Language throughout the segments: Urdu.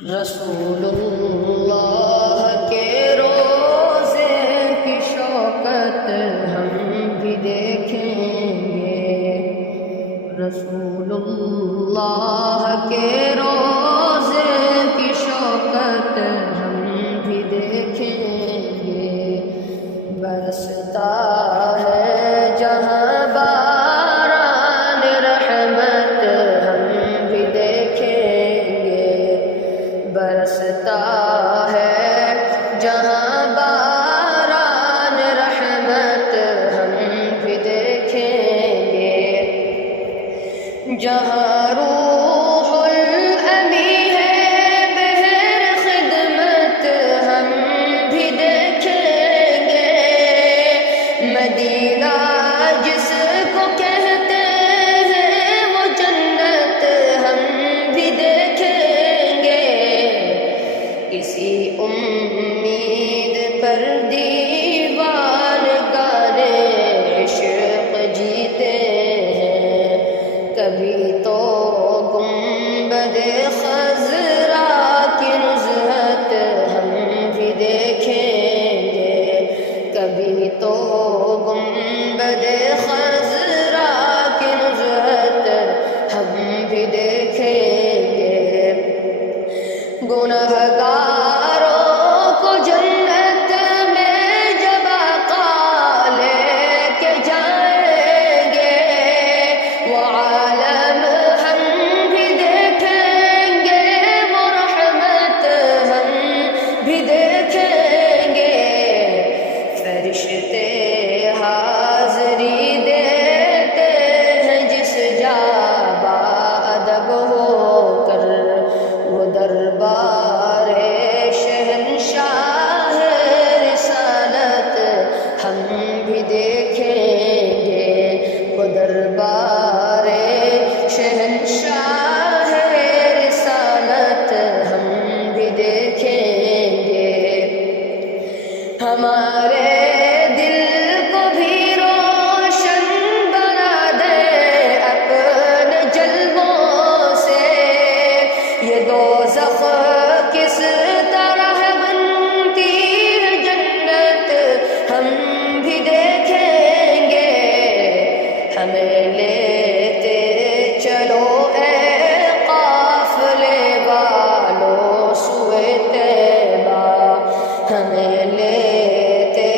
رسول اللہ کے روزے کی شوقت ہم بھی دیکھیں گے، رسول اللہ کے روزے کی شوقت ہم بھی دیکھیں گے، برستا ہے جہاں باران رحمت ہم بھی دیکھیں گے، برستا ہے جہاں باران رحمت ہم بھی دیکھیں گے، جہاں روح الامین ہے بہر خدمت ہم بھی دیکھیں گے، مدینہ جس کو کہتے ہیں وہ جنت ہم بھی دیکھیں گے، اسی امید پر دیوان گانے عشق جیتے ہیں، کبھی تو گنبد خضرا کی نزہت ہم بھی دیکھیں گے، کبھی تو گنبد خضرا کی نزہت ہم بھی دیکھیں گے، گنہگاروں کو جنت میں جب آقا لے کے جائیں گے، وہ عالم ہم بھی دیکھیں گے، وہ رحمت ہم بھی دیکھیں گے، فرشتے حاضری دیتے ہیں جس جا بادب ہو کر، وہ دربار شہنشاہ رسالت ہم بھی دیکھیں گے، وہ دربار شہنشاہ رسالت ہم بھی دیکھیں گے، ہمارے دل کو بھی روشن بنا دے اپنے جلووں سے، یہ دوزخ کس طرح بنتی ہے جنت ہم بھی دیکھیں گے، ہمیں لیتے چلو اے قافلے والو سوئے طیبہ، ہمیں لیتے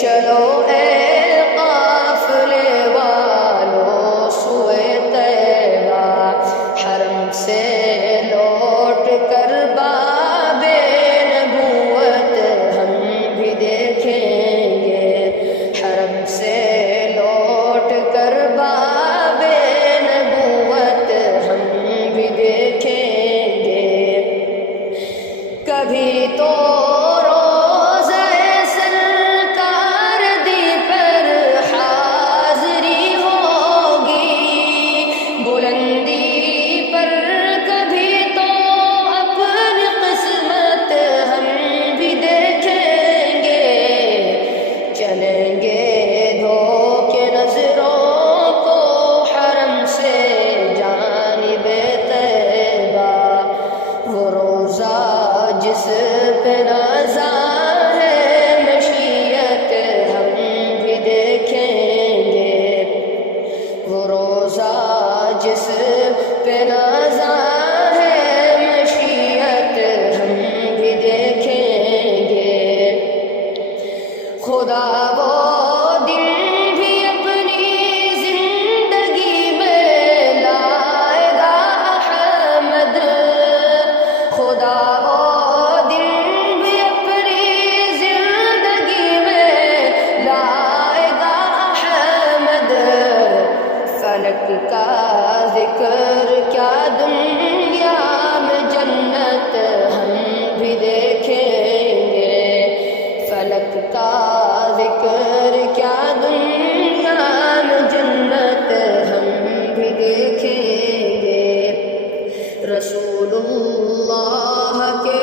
چلو اے قافلے والو سوئے طیبہ، حرم سے لوٹ کر باب نبوت ہم بھی دیکھیں گے، حرم سے لوٹ کر باب نبوت ہم بھی دیکھیں گے، کبھی تو روزہ سرکار دی پر حاضری ہوگی، بلندی پر کبھی تو اپنی قسمت ہم بھی دیکھیں گے، چلیں گے دھو کے نظروں کو حرم سے جانب طیبہ، وہ روزہ جس پہ نازاں ہے مشیت ہم بھی دیکھیں گے، وہ روزہ جس پہ نازاں ہے مشیت ہم بھی دیکھیں گے، خدا وہ دن بھی اپنی زندگی میں لائے گا احمد، خدا وہ دن بھی اپنی زندگی میں لائے گا احمد، فلک کا ذکر کیا دنیا میں جنت ہم بھی دیکھیں گے، فلک کا ذکر کیا دنیا میں جنت ہم بھی دیکھیں گے، رسول اللہ کے